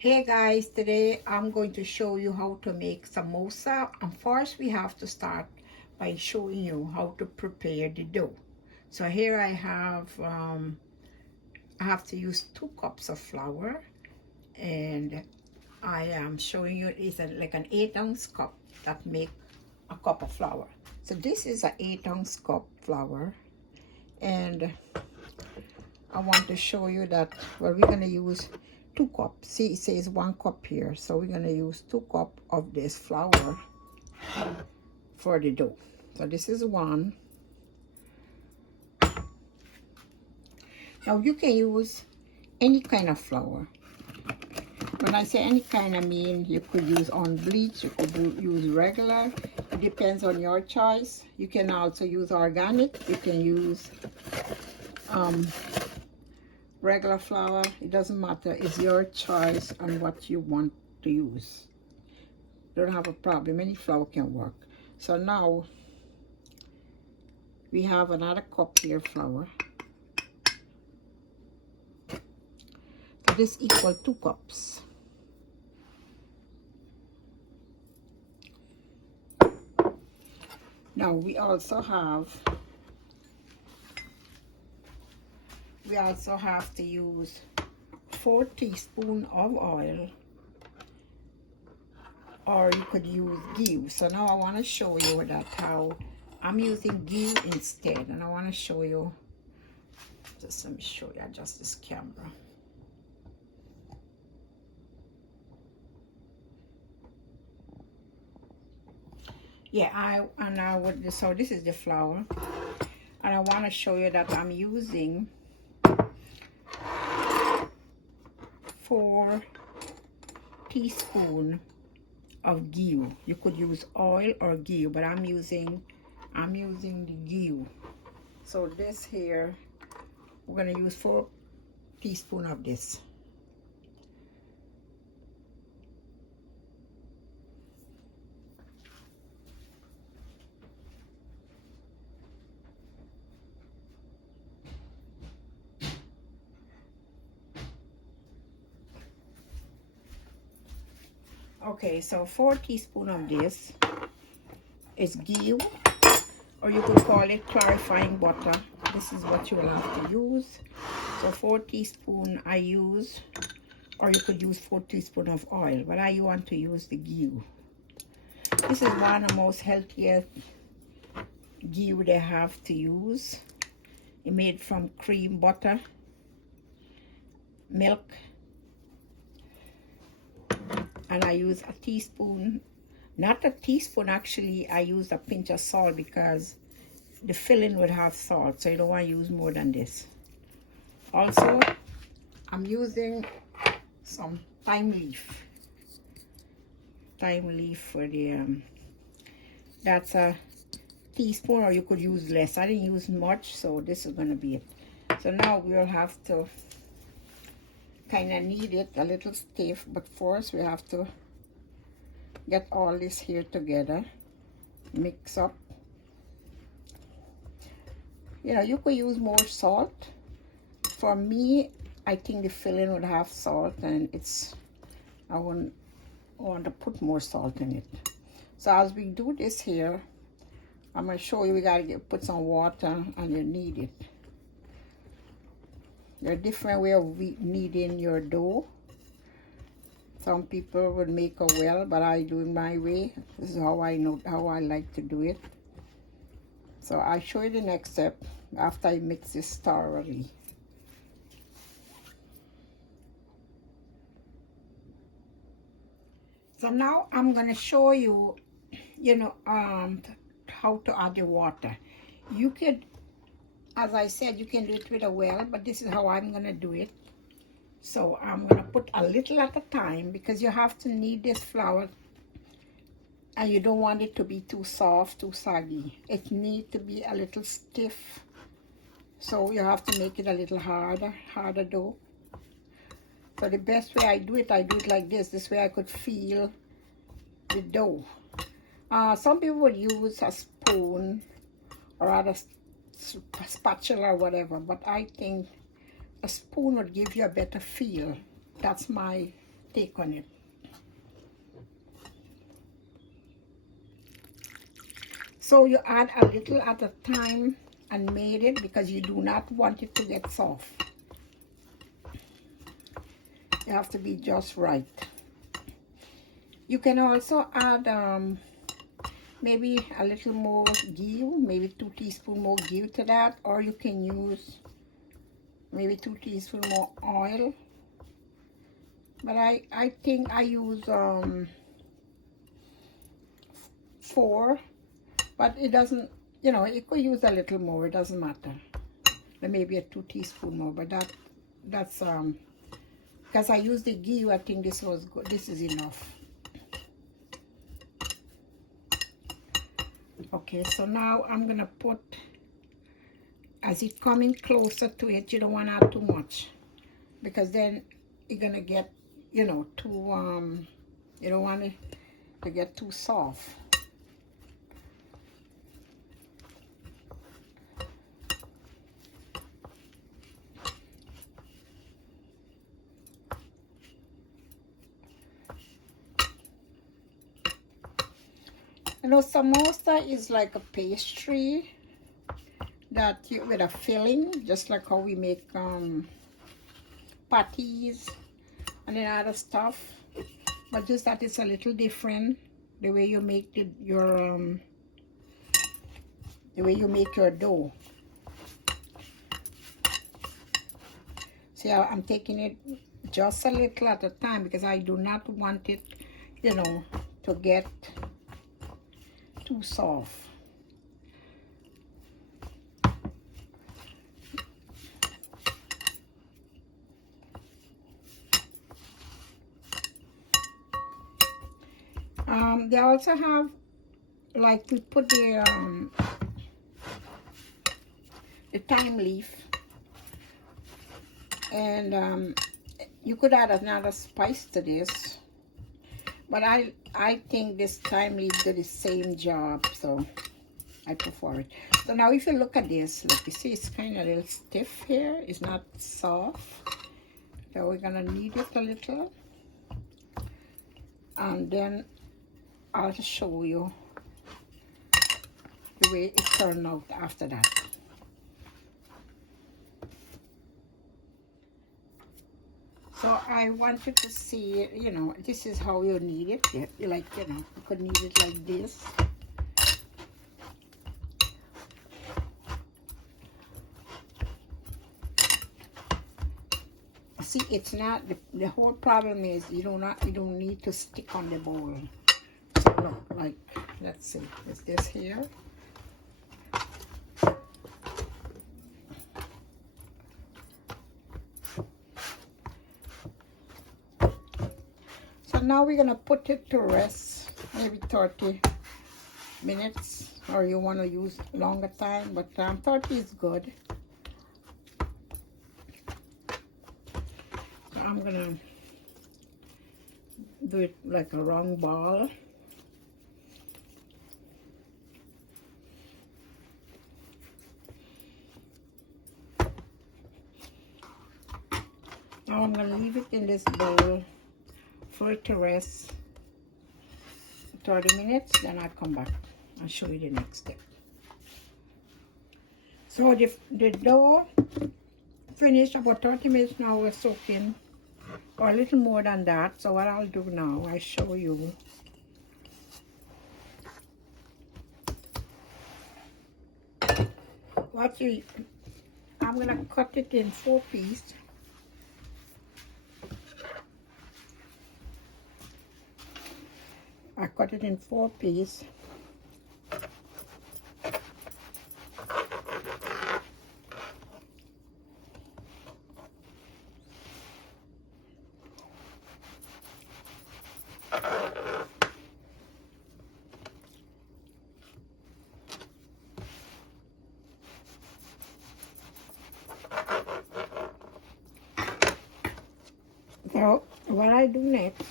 Hey guys, today I'm going to show you how to make samosa, and first we have to start by showing you how to prepare the dough. So here I have to use 2 cups of flour, and I am showing you it's like an 8-ounce cup that make a cup of flour. So this is an 8-ounce cup flour, and I want to show you that we're going to use 2 cups. See, it says 1 cup here, so we're going to use 2 cups of this flour for the dough. So this is one. Now you can use any kind of flour. When I say any kind, I mean you could use unbleached, you could use regular. It depends on your choice. You can also use organic. You can use regular flour. It doesn't matter. It's your choice on what you want to use. Don't have a problem. Any flour can work. So now we have another cup here flour. So this equals 2 cups. Now we also have to use 4 teaspoons of oil, or you could use ghee. So now I want to show you that how I'm using ghee instead, and I want to show you. Just let me show you. Adjust this camera. Yeah, so this is the flour, and I want to show you that I'm using 4 teaspoons of ghee. You could use oil or ghee, but I'm using the ghee. So this here, we're gonna use 4 teaspoons of this. Okay, so 4 teaspoons of this is ghee, or you could call it clarifying butter. This is what you will have to use. So 4 teaspoons I use, or you could use 4 teaspoons of oil, but I want to use the ghee. This is one of the most healthiest ghee they have to use. It's made from cream, butter, milk, and I use a teaspoon, not a teaspoon actually, I use a pinch of salt because the filling would have salt, so you don't want to use more than this. Also, I'm using some thyme leaf for the that's a teaspoon, or you could use less. I didn't use much, so this is going to be it. So now we'll have to kind of knead it a little stiff, but first we have to get all this here together, mix up. You know, you could use more salt. For me, I think the filling would have salt, and I wouldn't want to put more salt in it. So as we do this here, I'm going to show you, we got to put some water and you knead it. There are different ways of kneading your dough. Some people would make a well, but I do it my way. This is how I like to do it. So I'll show you the next step after I mix this thoroughly. So now I'm going to show you, how to add the water. You could, as I said, you can do it with a well, but this is how I'm going to do it. So I'm going to put a little at a time, because you have to knead this flour, and you don't want it to be too soft, too saggy. It needs to be a little stiff, so you have to make it a little harder dough. So the best way I do it like this. This way I could feel the dough. Some people would use a spoon or a spatula or whatever, but I think a spoon would give you a better feel. That's my take on it. So you add a little at a time and made it because you do not want it to get soft. You have to be just right. You can also add maybe a little more ghee, maybe 2 teaspoons more ghee to that, or you can use maybe 2 teaspoons more oil. But I think I use 4, but it doesn't, you know, you could use a little more, it doesn't matter. Maybe a 2 teaspoons more, but that's because I used the ghee, I think this was good. This is enough. Okay, so now I'm gonna put, as it coming closer to it, you don't want to add too much, because then you're gonna get, you know, too you don't want it to get too soft. You know, samosa is like a pastry that you, with a filling, just like how we make patties and then other stuff, but just that it's a little different the way you make the way you make your dough. See, I'm taking it just a little at a time because I do not want it, you know, to get too soft. They also have, like, we put the thyme leaf, and you could add another spice to this, but I think this thyme leaf did the same job, so I prefer it. So now if you look at this, look, you see it's kind of a little stiff here, it's not soft, so we're gonna knead it a little, and then I'll show you the way it turned out after that. So I want you to see, you know, this is how you knead it. Like, you know, you could knead it like this. See, it's not, the whole problem is you don't need to stick on the bowl. So look, like, let's see, is this here? So now we're gonna put it to rest, maybe 30 minutes, or you want to use longer time, but 30 is good. So I'm gonna do it like a round ball. Now I'm gonna leave it in this bowl for it to rest 30 minutes, then I'll come back and show you the next step. So the dough finished about 30 minutes now, we're soaking, or a little more than that. So what I'll do now, I show you. I'm gonna cut it in 4 pieces. I cut it in 4 pieces. So what I do next,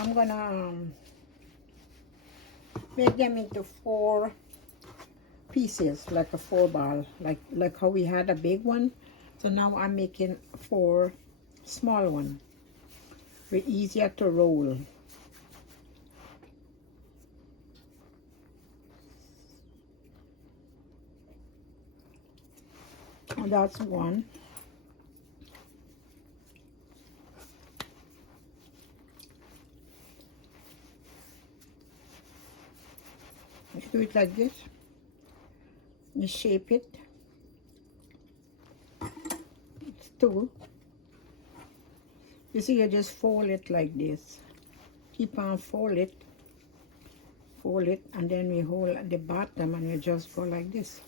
I'm gonna make them into 4 pieces, like a 4 ball, like how we had a big one. So now I'm making 4 small one. Very easier to roll. And that's one. You do it like this. You shape it. It's two. You see, you just fold it like this. Keep on fold it, and then we hold at the bottom and we just go like this.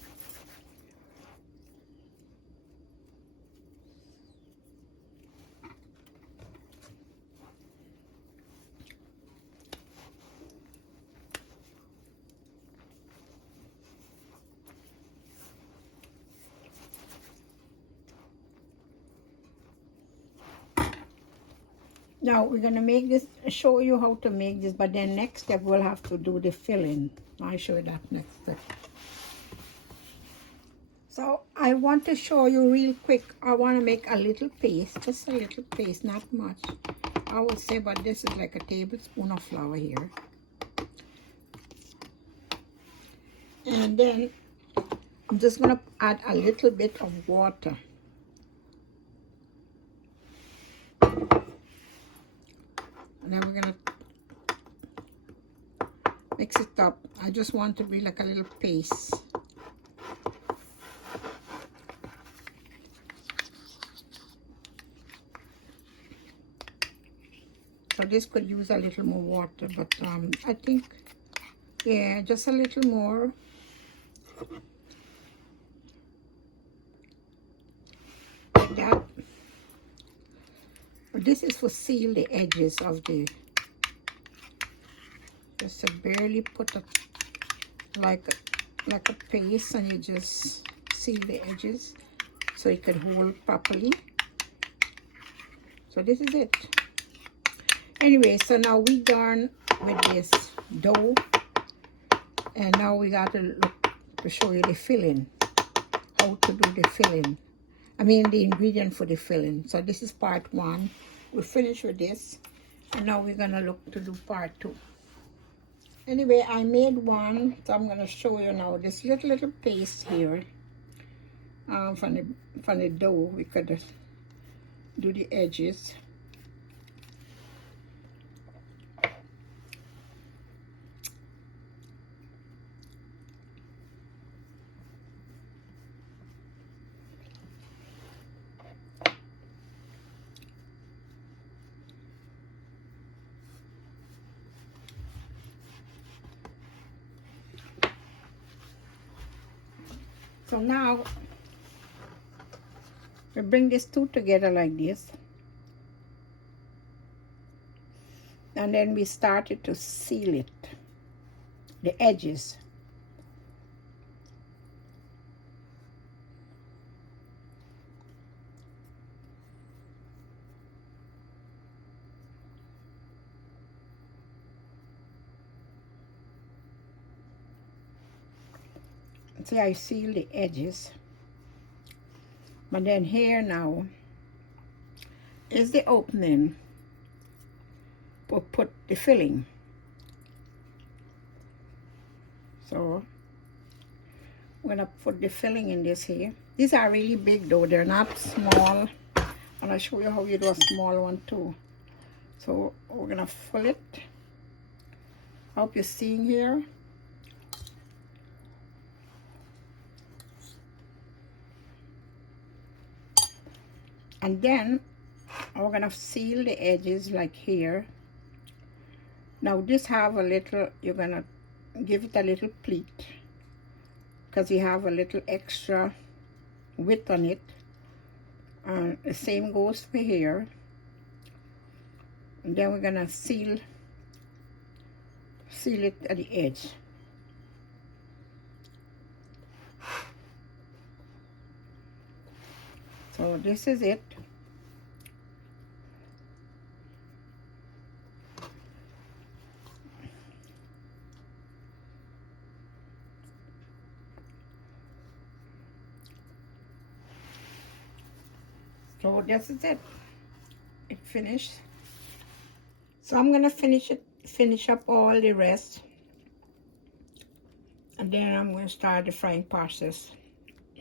Now we're gonna make this, show you how to make this, but then next step we'll have to do the filling. I'll show you that next step. So I want to show you real quick. I want to make a little paste, just a little paste, not much. I would say, but this is like a tablespoon of flour here. And then I'm just gonna add a little bit of water. And then we're gonna mix it up. I just want to be like a little paste. So this could use a little more water, but I think, yeah, just a little more. Like that. But this is for seal the edges of the, just to barely put a, like a paste, and you just seal the edges so it could hold properly. So this is it. Anyway, so now we done with this dough, and now we got to look to show you the filling, how to do the filling. I mean the ingredient for the filling. So this is part one. We finished with this, and now we're gonna look to do part two. Anyway, I made one, so I'm gonna show you now this little paste here from the dough. We could do the edges. So now we bring these two together like this, and then we started to seal it, the edges. See, I seal the edges. But then here now is the opening to put the filling. So I'm gonna put the filling in this here. These are really big though, they're not small. And I'll show you how you do a small one too. So we're gonna fill it. I hope you're seeing here. And then we're gonna seal the edges like here. Now this have a little, you're gonna give it a little pleat because you have a little extra width on it. And the same goes for here. And then we're gonna seal it at the edge. So this is it. So this is it. it finished. So I'm gonna finish up all the rest, and then I'm gonna start the frying process.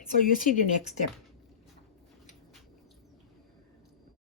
So you see the next step.